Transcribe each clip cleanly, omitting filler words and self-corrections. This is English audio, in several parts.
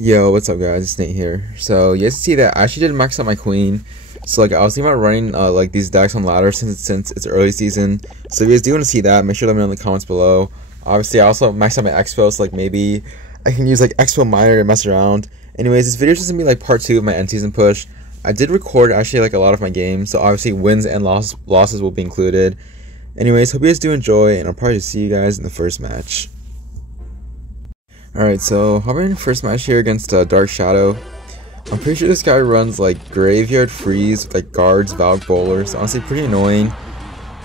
Yo, what's up guys, it's Nate here. So you guys see that I actually did max out my queen. So like I was thinking about running like these decks on ladder since it's early season. So if you guys do want to see that, make sure to let me know in the comments below. Obviously I also maxed out my expo, so like maybe I can use like expo miner to mess around. Anyways, this video is just gonna be like part 2 of my end season push. I did record actually like a lot of my games, so obviously wins and losses will be included. Anyways, hope you guys do enjoy, and I'll probably just see you guys in the first match. Alright, so hopping in first match here against Dark Shadow. I'm pretty sure this guy runs like Graveyard Freeze with like guards, Valk Bowlers. Honestly, pretty annoying.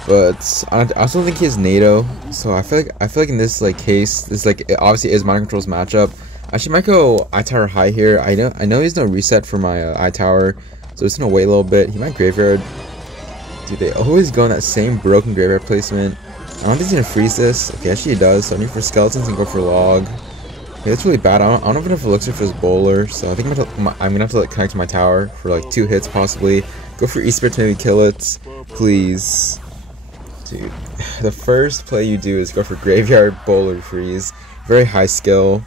But I also don't think he has NATO. So I feel like in this like case, this like it obviously is Mind Control's matchup. I actually might go I Tower high here. I know he's no reset for my I Tower, so it's gonna wait a little bit. He might Graveyard. Dude, they always go in that same broken Graveyard placement. I don't think he's gonna freeze this. Okay, actually he does. So I need for Skeletons and go for Log. Okay, that's really bad. I don't have enough elixir for his bowler, so I think I'm gonna have to like connect to my tower for like 2 hits possibly. Go for E-Spirit to maybe kill it, please. Dude, the first play you do is go for Graveyard Bowler Freeze. Very high skill.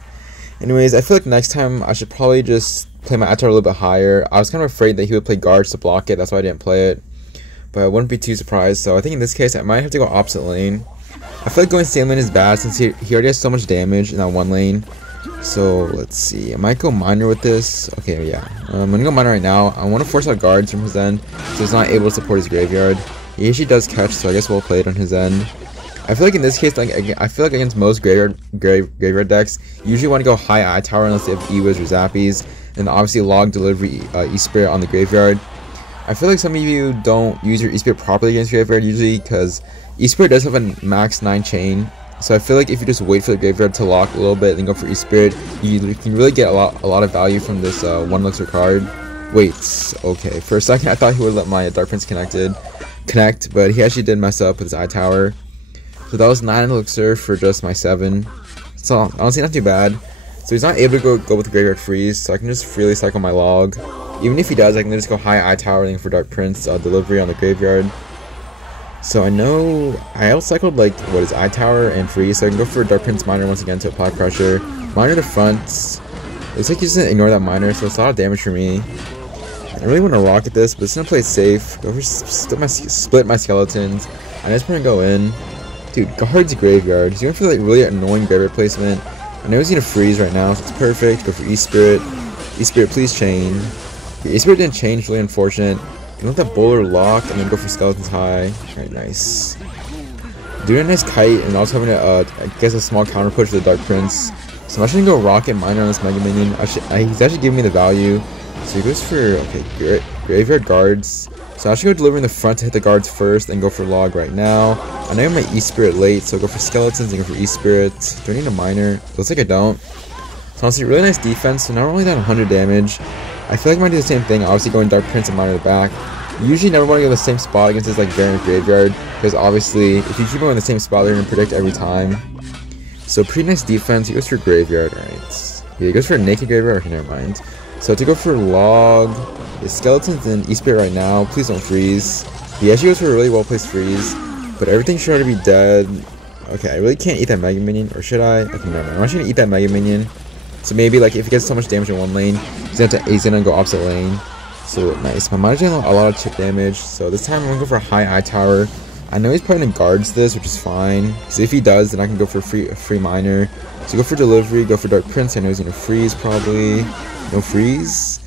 Anyways, I feel like next time I should probably just play my tower a little bit higher. I was kind of afraid that he would play guards to block it, that's why I didn't play it. But I wouldn't be too surprised, so I think in this case I might have to go opposite lane. I feel like going same lane is bad since he already has so much damage in that one lane. So let's see, I might go miner with this. Okay, yeah, I'm gonna go miner right now. I want to force out guards from his end, so he's not able to support his graveyard. He actually does catch, so I guess we'll play it on his end. I feel like in this case, like I feel like against most graveyard decks, you usually want to go high I Tower unless they have E-Wiz or Zappies, and obviously log delivery E-Spirit on the graveyard. I feel like some of you don't use your E-Spirit properly against graveyard usually because E-Spirit does have a max 9 chain. So I feel like if you just wait for the graveyard to lock a little bit and go for E-Spirit, you can really get a lot of value from this 1 elixir card. Wait, okay, for a second I thought he would let my Dark Prince connect, but he actually did mess up with his I Tower. So that was 9 elixir for just my 7. So honestly not too bad. So he's not able to go with the Graveyard Freeze, so I can just freely cycle my log. Even if he does, I can just go high I Tower and for Dark Prince delivery on the graveyard. So I know I outcycled like what is I Tower and Freeze, so I can go for Dark Prince Miner once again to apply pressure. Miner to front. Looks like he's gonna ignore that miner, so it's a lot of damage for me. I really want to rocket this, but it's gonna play it safe. Go for split my skeletons. I just want to go in. Dude, guards graveyard. He's going for like really annoying graveyard placement. I know he's gonna freeze right now, so it's perfect. Go for E-Spirit. E-Spirit, please chain. Okay, E-Spirit didn't change, really unfortunate. You let that bowler lock and then go for skeletons high. Alright, nice. Doing a nice kite and also having I guess a small counter push to the Dark Prince. So I'm actually gonna go rocket miner on this Mega Minion. He's actually giving me the value. So he goes for okay, graveyard guards. So I should go deliver in the front to hit the guards first and go for log right now. I know I have my E-Spirit late, so go for skeletons and go for E-Spirit. Do I need a miner? Looks like I don't. So honestly, really nice defense. So not only that 100 damage. I feel like I might do the same thing, obviously going Dark Prince and miner the back. You usually never want to go to the same spot against this like variant graveyard, because obviously if you keep going in the same spot, they're going to predict every time. So pretty nice defense. He goes for graveyard, right? Yeah, he goes for a naked graveyard. Okay, never mind. So to go for log, his skeletons and E-Spirit right now. Please don't freeze. He actually goes for a really well placed freeze, but everything should already be dead. Okay, I really can't eat that Mega Minion, or should I? Okay, never mind. I'm actually gonna eat that Mega Minion. So maybe like if he gets so much damage in one lane, he's gonna go opposite lane. So nice. My miner's doing a lot of chip damage. So this time I'm gonna go for a high I Tower. I know he's probably gonna guards this, which is fine. So if he does, then I can go for a free miner. So go for delivery, go for Dark Prince. I know he's gonna freeze probably. No freeze.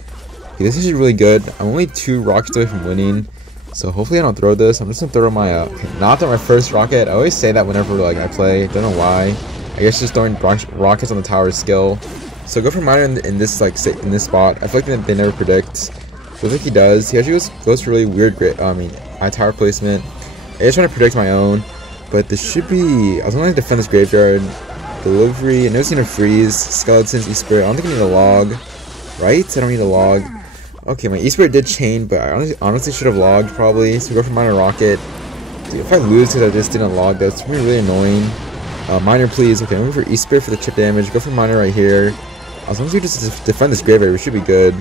Okay, this is really good. I'm only 2 rockets away from winning. So hopefully I don't throw this. I'm just gonna throw my okay, not throw my first rocket. I always say that whenever like I play. Don't know why. I guess just throwing rockets on the tower is skill. So go for miner in this like in this spot. I feel like they never predict. So I think he does. He actually goes for really weird I Tower placement. I just trying to predict my own, but this should be. I was gonna defend this graveyard. Delivery. I know he's gonna freeze. Skeletons, E-Spirit. I don't think I need a log. Right? I don't need a log. Okay, my E-Spirit did chain, but I honestly should have logged probably. So go for miner rocket. Dude, if I lose because I just didn't log, that's really annoying. Miner, please. Okay, I'm going for E-Spirit for the chip damage. Go for miner right here. As long as you just defend this graveyard, we should be good.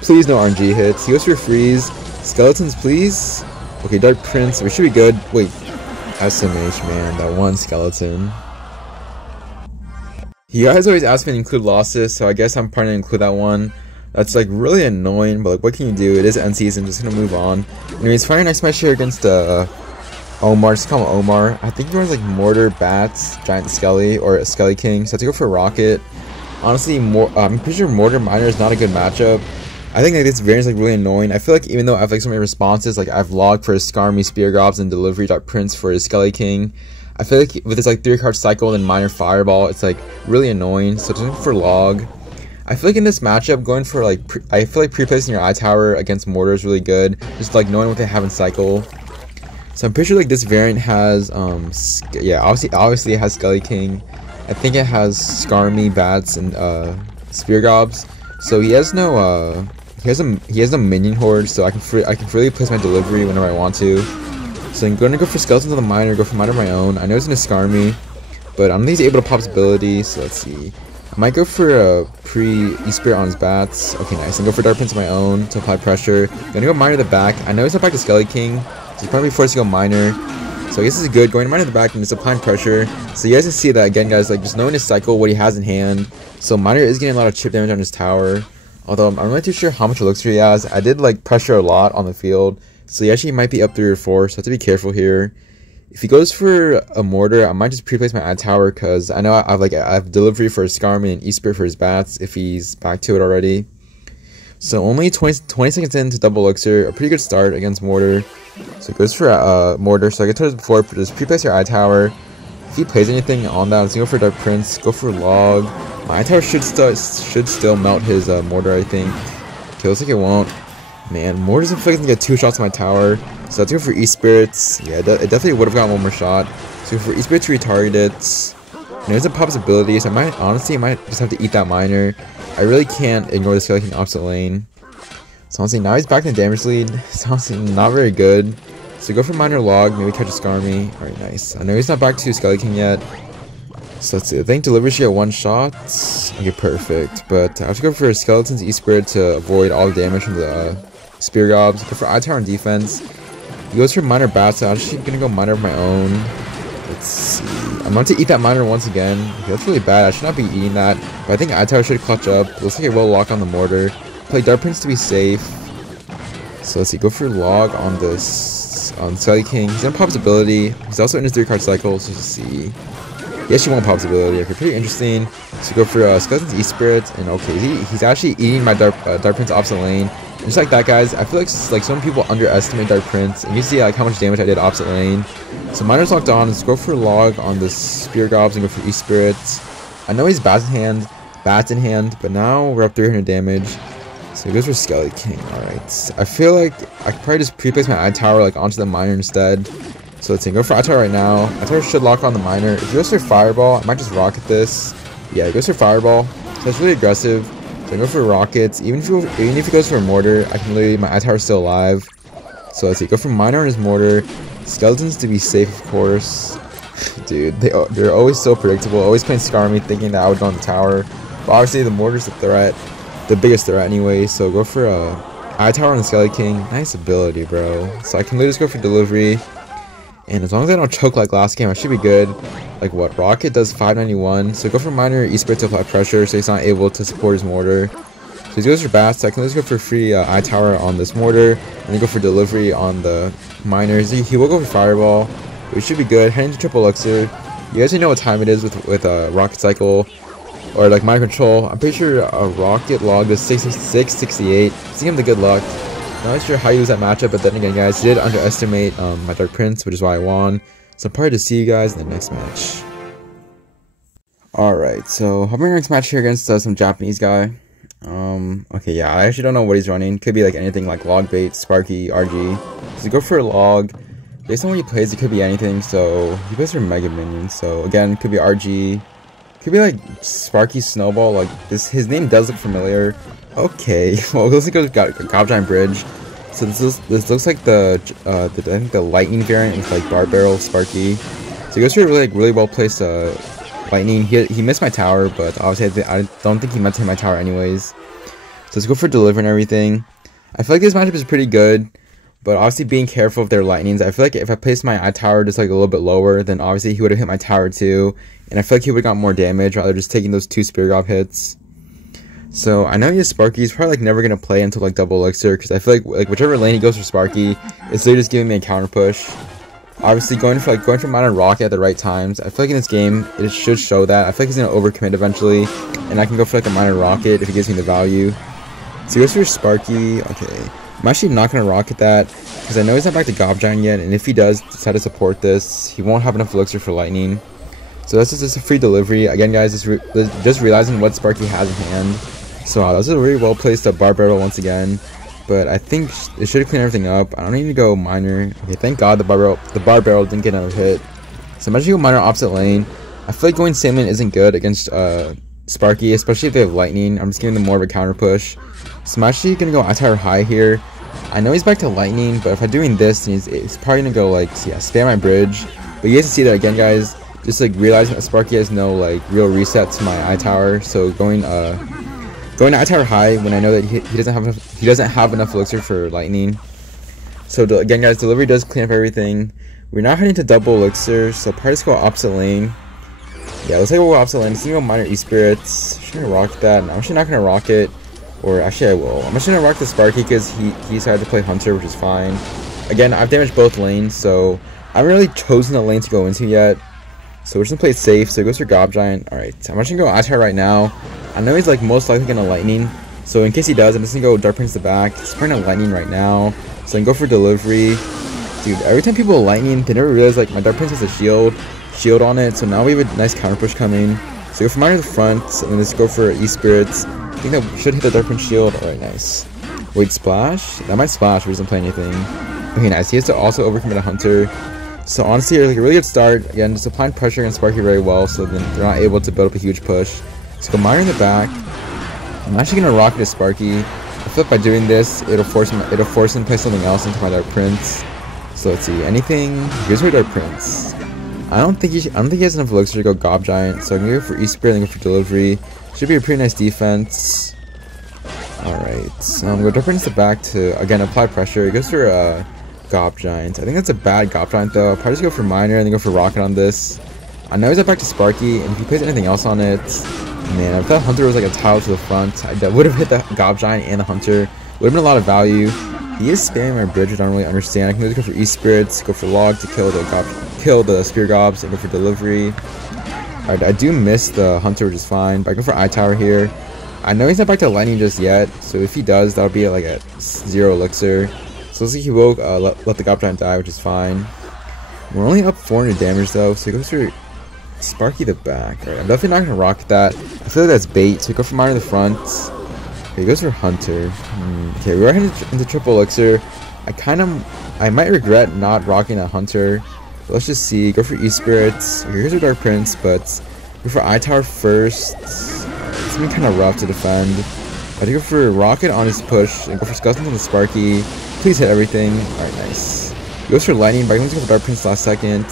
Please no RNG hits. He goes for freeze. Skeletons, please. Okay, Dark Prince. We should be good. Wait. SMH, man. That one skeleton. You guys always ask me to include losses, so I guess I'm probably gonna include that one. That's like really annoying, but like what can you do? It is end season, just gonna move on. Anyways, fighting next match here against Omar, just call him Omar. I think he runs like Mortar, Bats, Giant Skelly, or Skelly King, so I have to go for Rocket. Honestly, I'm pretty sure Mortar Miner is not a good matchup. I think like this variant is like really annoying. I feel like even though I have like so many responses, like I've logged for his Skarmy, Spear Gobs, and Delivery.Prince for his Skelly King. I feel like with this like 3-card cycle and Minor Fireball, it's like really annoying. So just for log. I feel like in this matchup, going for like I feel like pre-placing your eye tower against Mortar is really good. Just like knowing what they have in cycle. So I'm pretty sure like this variant has yeah, obviously it has Skelly King. I think it has Skarmy, Bats, and Spear Gobs. So he has no he has no minion horde, so I can freely place my delivery whenever I want to. So I'm gonna go for Skeletons on the Miner, go for Miner of my own. I know it's gonna Skarmy, but I don't think he's able to pop his ability, so let's see. I might go for a pre-E-Spirit on his Bats. Okay, nice. And go for Dark Prince of my own to apply pressure. Gonna go Miner to the back. I know he's not back to Skelly King, so he's probably forced to go Miner. So I guess this is good. Going to Miner to the back and just applying pressure. So you guys can see that again, guys, like just knowing his cycle, what he has in hand. So Miner is getting a lot of chip damage on his tower. Although I'm not too sure how much elixir he has. I did like pressure a lot on the field. So he actually might be up 3 or 4, so I have to be careful here. If he goes for a Mortar, I might just pre-place my eye tower because I know I have delivery for his Skarmy and E-Spirit for his Bats if he's back to it already. So only 20 seconds into double elixir, a pretty good start against Mortar. So it goes for Mortar, so I get told this before, just pre-place your eye tower. If he plays anything on that, let's go for Dark Prince, go for Log. My eye tower should still melt his Mortar, I think. Okay, looks like it won't. Man, Mortar's gonna get 2 shots on my tower. So let's go for E-Spirits. Yeah, it definitely would have gotten 1 more shot. So for E-Spirits to retarget it. And there's a pop's ability, so I might just have to eat that Miner. I really can't ignore the Skelly King opposite lane. So honestly, now he's back in the damage lead. It's honestly not very good. So go for Miner Log, maybe catch a Skarmy. Alright, nice. I know he's not back to Skelly King yet. So let's see, I think Delivery should get 1 shot. Okay, perfect. But I have to go for Skeleton's E-Spirit to avoid all the damage from the Spear Gobs. Go for Eye Tower and defense. He goes for Miner Bats, so I'm just gonna go Miner of my own. Let's see. I'm going to eat that Miner once again. Okay, that's really bad. I should not be eating that. But I think Eye Tower should clutch up. Looks like it will lock on the Mortar. Play Dark Prince to be safe. So let's see. Go for Log on this. On Skelly King. He's gonna pop his ability. He's also in his 3-card cycle, so let's see. He actually won't pop his ability. Okay, pretty interesting. So go for Skeleton's E-Spirit. And okay, he's actually eating my Dark Prince opposite lane. Just like that, guys, I feel like some people underestimate Dark Prince, and you see like how much damage I did opposite lane. So Miner's locked on. Let's go for Log on the Spear Gobs and go for E-Spirit. I know he's Bats in hand, but now we're up 300 damage. So he goes for Skelly King. Alright. I feel like I could probably just pre-place my Eye Tower like onto the Miner instead. So let's see, go for Eye Tower right now. Eye Tower should lock on the Miner. If he goes for Fireball, I might just rocket this. Yeah, he goes for Fireball. So that's really aggressive. So I go for Rockets. Even if he goes for a Mortar, I can literally, my Eye Tower is still alive. So let's see, go for Miner on his Mortar. Skeletons to be safe, of course. Dude, they're always so predictable. Always playing Skarmy, thinking that I would go on the tower. But obviously the Mortar's the threat. The biggest threat anyway. So go for Eye Tower on the Skelly King. Nice ability, bro. So I can literally just go for Delivery. And as long as I don't choke like last game, I should be good. Like what? Rocket does 591. So go for Miner E-Spirit to apply pressure so he's not able to support his Mortar. So he goes for Bats. So I can just go for free Eye Tower on this Mortar. And then go for Delivery on the Miners. He will go for Fireball. But he should be good. Heading to triple elixir. You guys know what time it is with Rocket Cycle. Or like Mind Control. I'm pretty sure a Rocket log is 668. See him the good luck. Not sure how you lose that matchup, but then again, guys, did underestimate my Dark Prince, which is why I won. So I'm probably to see you guys in the next match. Alright, so hopping next match here against some Japanese guy. Okay, yeah, I actually don't know what he's running. Could be like anything like Log Bait, Sparky, RG. So go for a Log. Based on what he plays, it could be anything. So he plays for Mega Minions. So again, it could be RG. Could be like Sparky Snowball. Like this, his name does look familiar. Okay, well, it looks like it's got a Gob Giant Bridge. So this looks like I think the Lightning variant with like Bar Barrel Sparky. So he goes for a really well placed Lightning. He missed my tower, but obviously I don't think he meant to hit my tower anyways. So let's go for Deliver and everything. I feel like this matchup is pretty good, but obviously being careful of their Lightnings. I feel like if I placed my Eye Tower just like a little bit lower, then obviously he would have hit my tower too, and I feel like he would have got more damage rather just taking those 2 Spear Gob hits. So I know he has Sparky. He's probably like never gonna play until like double elixir, because I feel like whichever lane he goes for Sparky, it's literally just giving me a counter push. Obviously going for Minor Rocket at the right times. I feel like in this game it should show that. I feel like he's gonna overcommit eventually, and I can go for like a Minor Rocket if he gives me the value. So he goes for Sparky. Okay, I'm actually not gonna rocket that because I know he's not back to Gob Giant yet, and if he does decide to support this, he won't have enough elixir for lightning. So that's just a free delivery. Again, guys, just realizing what Sparky has in hand. So that was a really well placed bar barrel once again, but I think it should have cleaned everything up. I don't need to go minor. Okay, thank God the bar barrel didn't get another hit. So I'm actually go minor opposite lane. I feel like going same lane isn't good against Sparky, especially if they have lightning. I'm just giving them more of a counter push. So I'm actually gonna go I-Tower high here. I know he's back to lightning, but if I'm doing this, then he's probably gonna go like, yeah, spam my bridge. But you guys can see that again, guys. Just like realizing that Sparky has no like real reset to my I-Tower, so going to I-Tower high when I know that he doesn't have enough elixir for lightning. So again, guys, delivery does clean up everything. We're now heading to double elixir, so probably just go opposite lane. Yeah, let's go opposite lane. Let's go minor E-Spirits. I'm gonna rock that. No, I'm actually not gonna rock it, or actually I will. I'm actually gonna rock the Sparky because he decided to play Hunter, which is fine. Again, I've damaged both lanes, so I haven't really chosen a lane to go into yet. So we're just gonna play it safe. So he goes for Gob Giant. Alright, I'm actually gonna go I-Tower right now. I know he's like most likely gonna lightning, so in case he does, I'm just gonna go Dark Prince to the back. He's probably not lightning right now, so I can go for delivery. Dude, every time people lightning, they never realize like my Dark Prince has a shield on it, so now we have a nice counter push coming. So go for minor to the front, and then just go for E-Spirits. I think that should hit the Dark Prince shield. Alright, nice. Wait, splash? That might splash, but he doesn't play anything. Okay, nice. He has to also overcommit a Hunter. So honestly, like a really good start. Again, just applying pressure against Sparky very well, so then they're not able to build up a huge push. So go minor in the back. I'm actually gonna rocket a Sparky. I feel like by doing this, it'll force him to play something else into my Dark Prince. So let's see, anything. Here's my Dark Prince. I don't think he has enough elixir to go Gob Giant, so I'm gonna go for E-Spirit and go for delivery. Should be a pretty nice defense. Alright, so I'm gonna Dark Prince the back to again apply pressure. He goes for Gob Giant. I think that's a bad Gob Giant though. I'll probably just go for minor and then go for rocket on this. I know he's back to Sparky, and if he plays anything else on it, man, if that Hunter was like a tile to the front, I would have hit the Gob Giant and the Hunter. Would have been a lot of value. He is spamming my bridge, which I don't really understand. I can just go for E-Spirits, go for Log to kill the Spear Gobs, and go for delivery. Alright, I do miss the Hunter, which is fine, but I go for I-Tower here. I know he's not back to lightning just yet, so if he does, that'll be like a 0 elixir. So let's see, he will let the Gob Giant die, which is fine. We're only up 400 damage though, so he goes for Sparky the back. Alright, I'm definitely not gonna rock that. I feel like that's bait, so he goes for minor in the front. Okay, he goes for Hunter. Okay, we're heading into triple elixir. I might regret not rocking a Hunter. But let's just see. Go for E-Spirits. Okay, here's our Dark Prince, but go for I-Tower first. It's been kind of rough to defend. I have to go for Rocket on his push and go for Skeleton on the Sparky. Please hit everything. Alright, nice. He goes for Lightning, but I'm going to go for Dark Prince last second.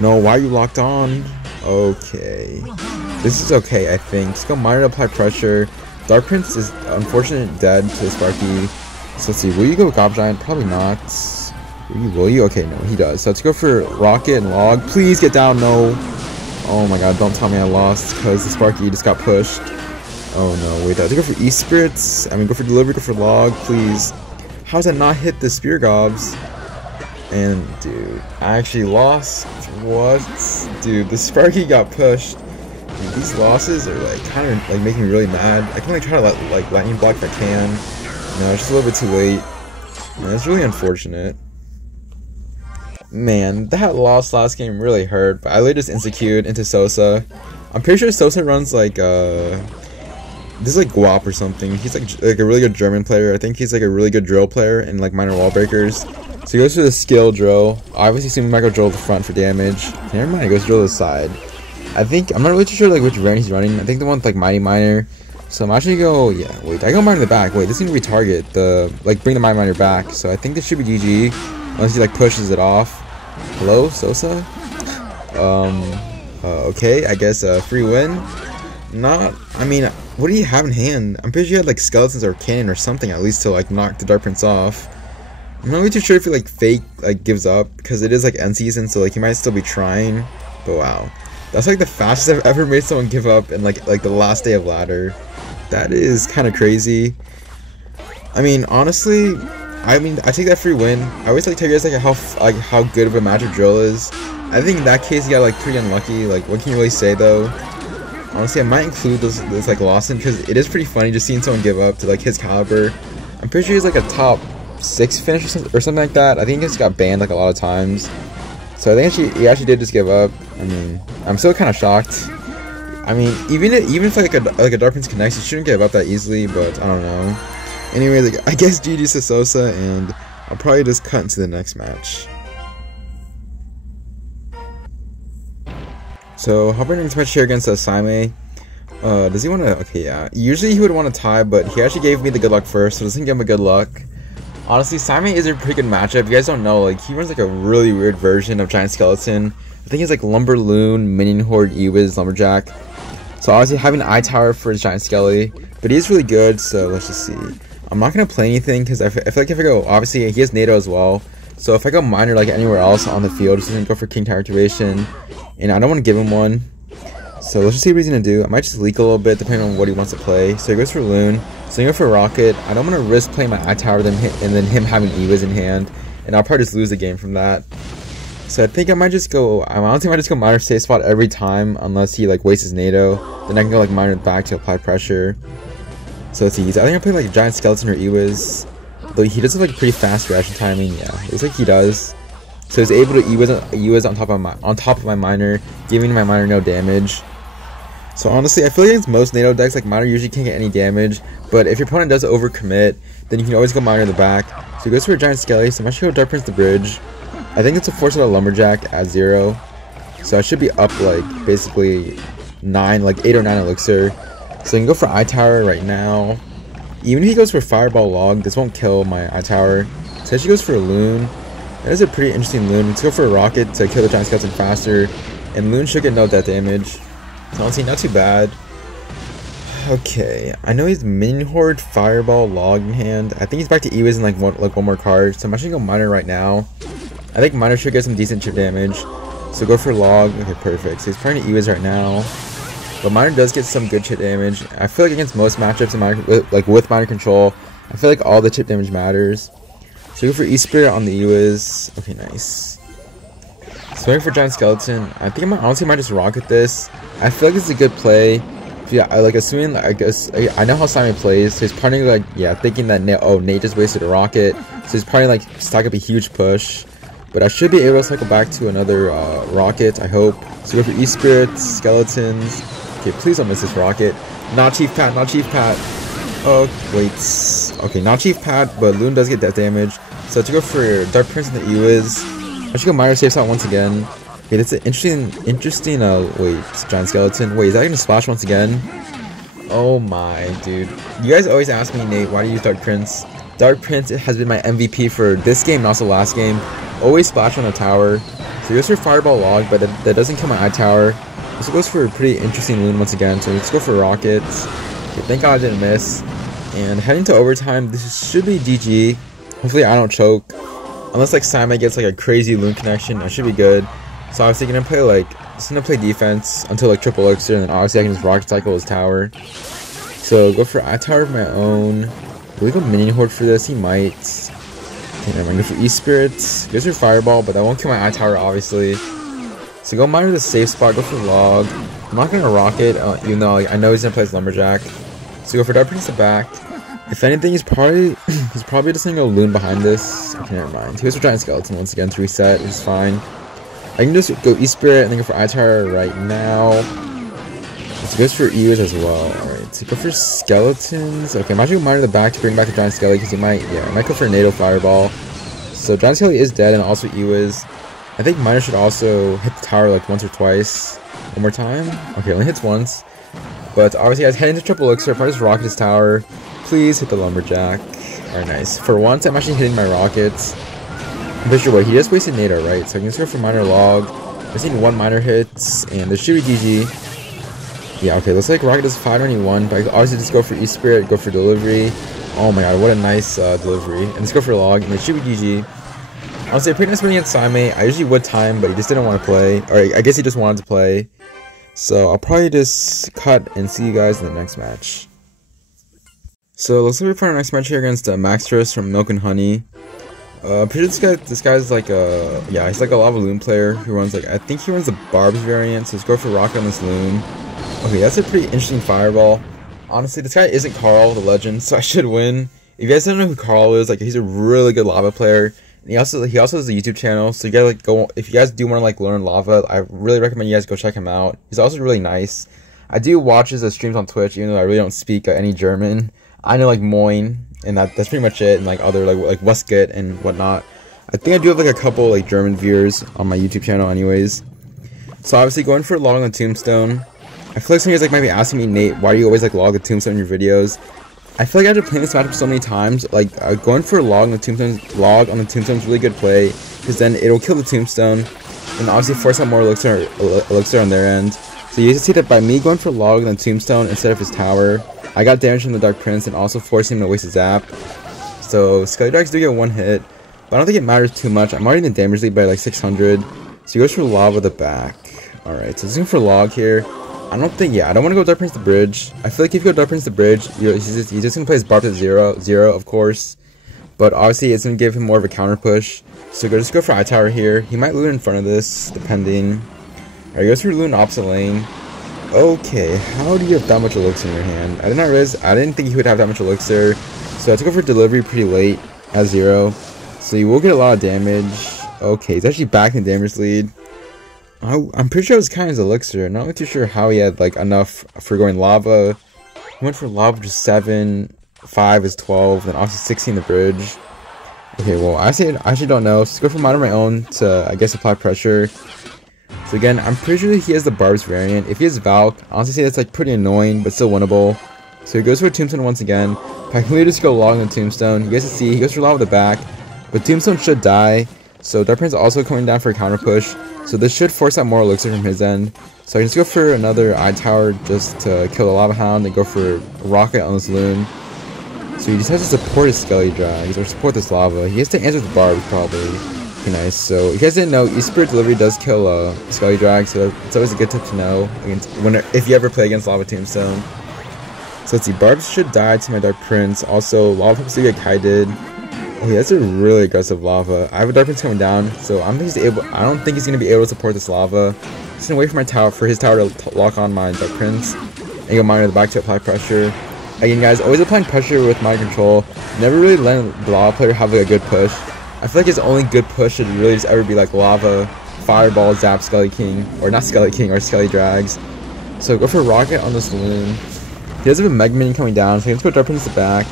No, why are you locked on? Okay. This is okay, I think. Just go minor to apply pressure. Dark Prince is unfortunately dead to the Sparky. So let's see, will you go Gob Giant? Probably not. Will you? Okay, no, he does. So let's go for Rocket and Log. Please get down, no. Oh my god, don't tell me I lost because the Sparky just got pushed. Oh no, wait, I have to go for E-Spirits. I mean, go for Delivery, go for Log, please. How does that not hit the Spear Gobs? And dude, I actually lost. What? Dude, the Sparky got pushed. Dude, these losses are like kind of like making me really mad. I can only try to like lightning block if I can. No, it's just a little bit too late. Man, it's really unfortunate. Man, that loss last game really hurt. But I literally just insta-queued into Sosa. I'm pretty sure Sosa runs like this is like Guap or something. He's like a really good German player. I think he's like a really good drill player in like minor wall breakers. So he goes for the skill drill. Obviously, assuming he might go drill to the front for damage. Never mind, he goes drill to the side. I'm not really too sure like which variant he's running. I think the one with like Mighty Miner. So I'm actually wait, I go miner in the back. Wait, this is gonna retarget bring the Mighty Miner back. So I think this should be GG. Unless he like pushes it off. Hello, Sosa? Okay, I guess free win. I mean, what do you have in hand? I'm pretty sure you had like skeletons or cannon or something at least to like knock the Dark Prince off. I'm not really too sure if he like fake like gives up because it is like end season, so like he might still be trying. But wow, That's like the fastest I've ever made someone give up in like the last day of ladder. That is kind of crazy. I mean, honestly, I take that free win. I always like to tell you guys like how good of a matchup Drill is. I think in that case he got like pretty unlucky. Like, what can you really say though? Honestly, I might include this like Lawson because it is pretty funny just seeing someone give up to like his caliber. I'm pretty sure he's like a top 6 finish or something like that. I think he just got banned like a lot of times. So I think he actually did just give up. I mean, I'm still kind of shocked. I mean, even if like a Dark Prince connects, he shouldn't give up that easily. But I don't know. Anyway, like, I guess GG's to Sosa, and I'll probably just cut into the next match. So hopping into match here against Saime. Does he want to? Okay, yeah. Usually he would want to tie, but he actually gave me the good luck first, so doesn't give him a good luck. Honestly, Saime is a pretty good matchup. If you guys don't know, like, he runs like a really weird version of Giant Skeleton. I think he's like Lumber Loon, Minion Horde, Ewiz, Lumberjack. So obviously having an eye tower for his Giant Skelly, but he's really good. So let's just see. I'm not gonna play anything because I feel like if I go, obviously he has NATO as well. So if I go minor like anywhere else on the field, just gonna go for King Tower activation, and I don't want to give him one. So let's just see what he's gonna do. I might just leak a little bit depending on what he wants to play. So he goes for Loon. So he goes for Rocket. I don't want to risk playing my eye tower and then him having Ewiz in hand, and I'll probably just lose the game from that. So I think I might just go. I don't think I might just go minor safe spot every time unless he like wastes his NATO. Then I can go like minor back to apply pressure. So let's see. I think I play like Giant Skeleton or Ewiz. Though he does have like pretty fast reaction timing. Yeah, it looks like he does. So he's able to Ewiz on top of my minor, giving my minor no damage. So honestly, I feel like against most NATO decks, like minor usually can't get any damage. But if your opponent does overcommit, then you can always go minor in the back. So he goes for a Giant Skelly. So I'm actually go Dark Prince the bridge. I think it's a force out of Lumberjack at 0. So I should be up like basically 8 or 9 elixir. So I can go for Eye Tower right now. Even if he goes for Fireball Log, this won't kill my Eye Tower. So she goes for a Loon. That is a pretty interesting Loon. Let's go for a Rocket to kill the Giant Skeleton faster. And Loon should get no death damage. So honestly, not too bad. Okay, I know he's Minion Horde, Fireball, Log in hand. I think he's back to Ewiz in like one more card. So I'm actually going to go Minor right now. I think Minor should get some decent chip damage. So go for Log. Okay, perfect. So he's probably Ewiz right now. But Minor does get some good chip damage. I feel like against most matchups in Minor, like with Minor control, I feel like all the chip damage matters. So go for E-Spirit on the Ewiz. Okay, nice. Swing for Giant Skeleton. I think I might just Rocket this. I feel like this is a good play. Yeah, assuming, I guess, I know how Simon plays, so he's probably like, yeah, thinking that Nate just wasted a Rocket, so he's probably like stack up a huge push. But I should be able to cycle back to another Rocket, I hope. So go for E-Spirit, Skeletons. Okay, please don't miss this Rocket. Not Chief Pat, not Chief Pat. Oh, wait. Okay, not Chief Pat, but Loon does get death damage. So to go for Dark Prince and the Ewiz. I should go Minor Safe Shot once again. Okay, that's an interesting, wait, Giant Skeleton. Wait, is that gonna splash once again? Oh my, dude. You guys always ask me, Nate, why do you use Dark Prince? Dark Prince has been my MVP for this game and also last game. Always splash on the tower. So he goes for Fireball Log, but that doesn't kill my Eye Tower. So goes for a pretty interesting Loon once again. So let's go for Rockets. Okay, thank God I didn't miss. And heading to overtime, this should be GG. Hopefully I don't choke. Unless like Simon gets like a crazy Loon connection, I should be good. So obviously gonna play defense until like triple elixir, and then obviously I can just Rocket Cycle his tower. So go for Eye Tower of my own. Will we go Minion Horde for this? He might. Okay, never mind. Go for E-Spirit. Goes for Fireball, but that won't kill my Eye Tower obviously. So go Minor the safe spot, go for Log. I'm not gonna Rocket, even though I know he's gonna play as Lumberjack. So go for Dark Prince the back. If anything, he's probably just gonna go Loon behind this. Okay, never mind. He goes for Giant Skeleton once again to reset, which is fine. I can just go E-Spirit and then go for Eye Tower right now. So goes for Ewiz as well. Alright, so go for Skeletons. Okay, I'm actually going to Minor the back to bring back the Giant Skelly because he might go for a NATO Fireball. So Giant Skelly is dead and also Ewiz. I think Minor should also hit the tower like once or twice. One more time. Okay, only hits once. But obviously, guys, heading to triple elixir. Probably just Rocket his tower. Please hit the Lumberjack. Alright, nice. For once, I'm actually hitting my Rockets. I'm pretty sure, wait, he just wasted NATO, right? So I can just go for Minor Log. I just need 1 Minor hits, and this should be GG. Yeah, okay, looks like Rocket does 591, but I can obviously just go for E-Spirit, go for Delivery. Oh my god, what a nice delivery. And let's go for Log, and it should be GG. Honestly, a pretty nice win against Saime. I usually would time, but he just didn't want to play. Or I guess he just wanted to play. So I'll probably just cut and see you guys in the next match. So let's look for our next match here against Maxtrus from Milk and Honey. Pretty sure this guy's like a, yeah, he's like a Lava Loon player who runs like, I think he runs the Barbs variant, so let's go for Rocket on this Loon. Okay, that's a pretty interesting fireball. Honestly, this guy isn't Carl, the legend, so I should win. If you guys don't know who Carl is, like, he's a really good lava player. And he also has a YouTube channel, so you guys like go, if you guys do want to like learn lava, I really recommend you guys go check him out. He's also really nice. I do watch his streams on Twitch, even though I really don't speak any German. I know like Moin, and that's pretty much it, and like other like what's good and whatnot. I think I do have like a couple like German viewers on my YouTube channel anyways. So obviously going for log on the tombstone. I feel like some of you guys like might be asking me, Nate, why do you always like log the tombstone in your videos? I feel like after playing this matchup so many times, like going for a log on the tombstone is really good play, because then it'll kill the tombstone and obviously force out more elixir on their end. So you just see that by me going for log on the tombstone instead of his tower, I got damage from the Dark Prince and also forcing him to waste a zap. So Skelly Drags do get one hit, but I don't think it matters too much. I'm already in the damage lead by like 600. So he goes for lava at the back. Alright, so zoom for log here. I don't want to go Dark Prince the bridge. I feel like if you go Dark Prince the bridge, he's just going to play his Barb at 0, of course. But obviously it's going to give him more of a counter push. So just go for Eye Tower here. He might loot in front of this, depending. Alright, he goes for loot in opposite lane. Okay, how do you have that much elixir in your hand? I didn't think he would have that much elixir. So I took over delivery pretty late at 0. So you will get a lot of damage. Okay, he's actually back in the damage lead. I'm pretty sure it was kind of his elixir. Not really too sure how he had like enough for going lava. He went for lava just 7, 5 is 12, then also 16 the bridge. Okay, well I actually don't know. So let's go for mine on my own to I guess apply pressure. So again, I'm pretty sure he has the Barbs variant. If he has Valk, honestly say that's like pretty annoying but still winnable. So he goes for a Tombstone once again. I can just go long on the Tombstone. You guys can see he goes for lava at the back, but Tombstone should die. So Dark Prince also coming down for a counter push. So this should force out more elixir from his end. So I can just go for another Eye Tower just to kill the Lava Hound and go for a Rocket on this Loon. So he just has to support his Skelly Drags or support this lava. He has to answer with Barbs probably. Okay, nice. So if you guys didn't know, E-Spirit Delivery does kill Skelly Drag, so it's always a good tip to know if you ever play against Lava Tombstone. So let's see, Barbs should die to my Dark Prince. Also, Lava Pumps do get kited. Okay, that's a really aggressive lava. I have a Dark Prince coming down, so I don't think he's gonna be able to support this lava. Just gonna wait for my tower for his tower to lock on my Dark Prince and go mine to the back to apply pressure. Again, guys, always applying pressure with mind control. Never really let the lava player have like a good push. I feel like his only good push should really just ever be like lava, fireball, zap, Skelly King, or not Skelly King, or Skelly Drags. So go for Rocket on this Loon. He does have a Mega Minion coming down, so let's go Dark Prince to the back.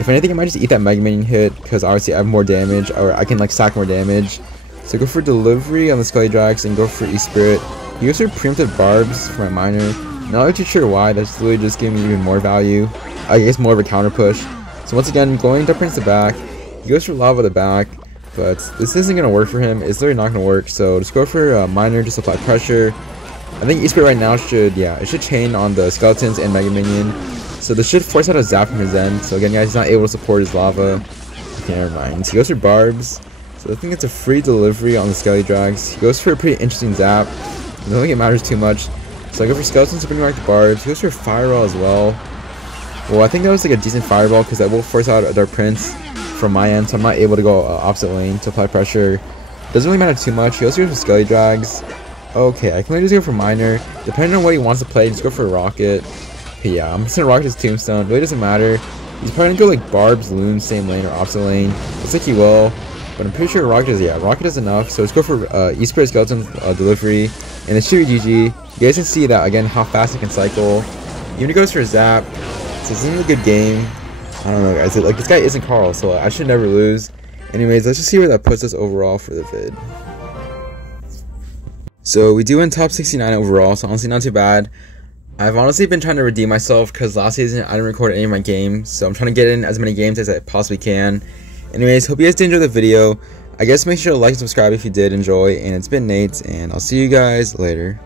If anything, I might just eat that Mega Minion hit, because obviously I have more damage, or I can like stack more damage. So go for Delivery on the Skelly Drags, and go for E-Spirit. He goes for Preemptive Barbs for my Miner. Not really too sure why, that's literally just giving me even more value. I guess more of a counter push. So once again, going Dark Prince to the back. He goes for Lava at the back, but this isn't going to work for him. It's literally not going to work, so just go for Miner, just apply pressure. I think E-Spirit right now it should chain on the Skeletons and Mega Minion. So this should force out a zap from his end. So again, guys, he's not able to support his lava. Okay, never mind. So he goes for Barbs. So I think it's a free delivery on the Skelly Drags. He goes for a pretty interesting zap. I don't think it matters too much. So I go for Skeletons to bring back the Barbs. He goes for Fireball as well. Well, I think that was like a decent Fireball because that will force out a Dark Prince from my end. So I'm not able to go opposite lane to apply pressure. Doesn't really matter too much. He also goes for Skelly Drags. Okay, I can just go for Miner. Depending on what he wants to play, just go for a Rocket. Okay, yeah, I'm just gonna rocket his Tombstone. Really doesn't matter. He's probably gonna go like Barbs, Loon, same lane or opposite lane. Looks like he will, but I'm pretty sure Rocket is enough. So let's go for E-Spirit Skeleton Delivery, and it should be GG. You guys can see that again how fast it can cycle. Even if he goes for a zap, so this isn't a good game. I don't know, guys. Like this guy isn't Carl, so I should never lose. Anyways, let's just see where that puts us overall for the vid. So we do win top 69 overall, so honestly not too bad. I've honestly been trying to redeem myself because last season I didn't record any of my games, so I'm trying to get in as many games as I possibly can. Anyways, hope you guys did enjoy the video. I guess make sure to like and subscribe if you did enjoy, and it's been Nate, and I'll see you guys later.